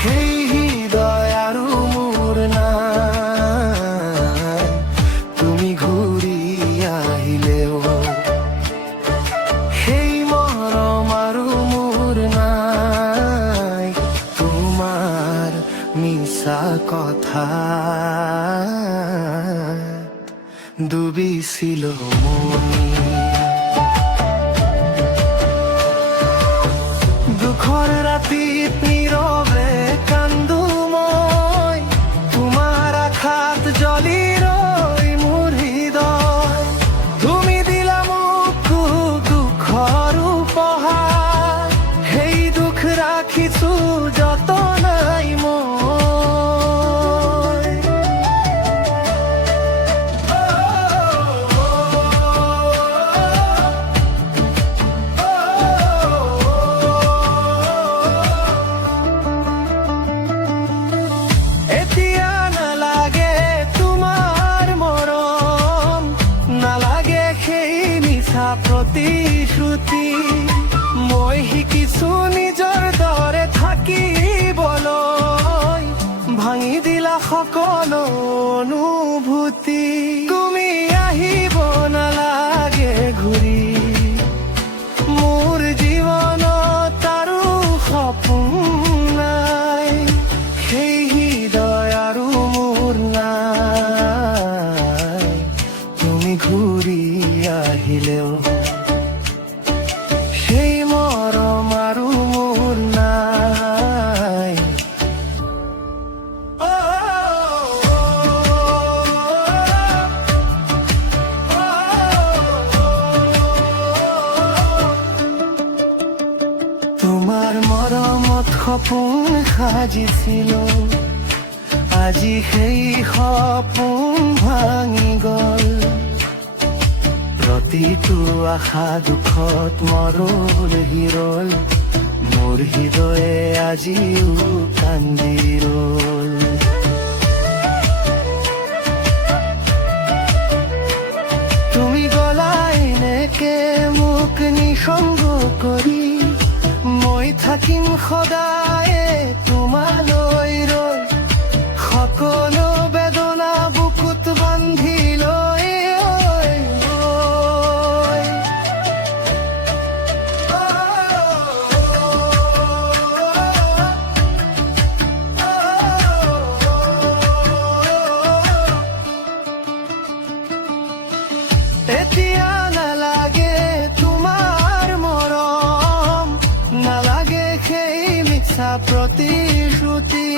সেই হৃদয় আৰু মোৰ নাই, তুমি ঘূৰি আহিলেও। সেই মৰম আৰু মোৰ নাই, তোমাৰ মিছা কথা ডুবিছিল মনি। দুখৰ ৰাতিত নীৰৱে কান্দো মই, তোমাৰ আশাত জ্বলি ৰৈ মোৰ হৃদয়। তুমি দিলা মোক দুখৰ উপহাৰ, সেই দুখ ৰাখিছো যতনাই মই। এতিয়া নালাগে তোমাৰ মৰম, নালাগে সেই মিছা প্ৰতিশ্ৰুতি। মই শিকিছো নিজৰ দৰে থাকিবলৈ, ভাঙি দিলা সকলো অনুভূতি। তুমি আহিব নালাগে ঘূৰি, মোৰ জীৱনত আৰু সপোন নাই। সেই হৃদয় আৰু মোৰ নাই, তুমি ঘূৰি আহিলেও। সেই মৰম আৰু মোৰ নাই। তোমাৰ মৰমত সপোন সাজিছিলো, আজি সেই সপোন ভাঙি গল। প্ৰতিটো আশা দুখত মৰল হিৰল, মোৰ হৃদয়ে আজিও কান্দি ৰল। তুমি গলা এনেকে মোক নিসংগ কৰি, মই থাকিম সদায়ে তোমালৈ ৰৈ। সকলো বেদনা বুকুত বান্ধি লৈ এতিয়া নালাগে তোমাৰ মৰম, নালাগে সেই মিছা প্ৰতিশ্ৰুতি।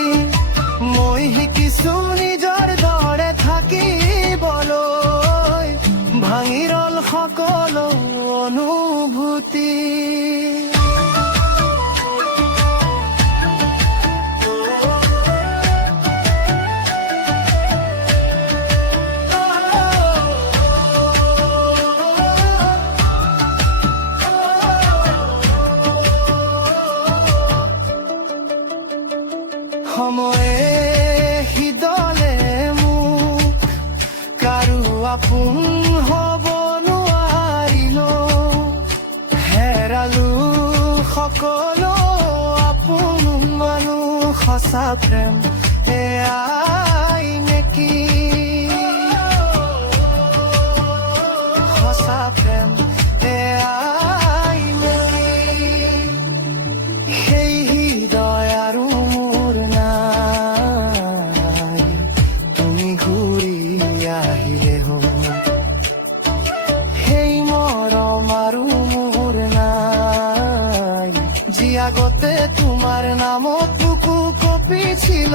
মই শিকিছো নিজৰ দৰে থাকিবলৈ, ভাঙি ৰল সকলো অনুভূতি। সময়ে সিদলে মোক কাৰো আপোন হ'ব নোৱাৰিলো, হেৰালো সকলো আপোন মানুহ। সঁচা প্ৰেম এয়াই নেকি, সঁচা প্ৰেম এয়াই নেকি। সেই হৃদয় আৰু মোৰ নাই, তুমি ঘূৰি আহিলেও। সেই মৰম আৰু মোৰ নাই, যি আগতে তোমাৰ নামত বুকু কঁপিছিল।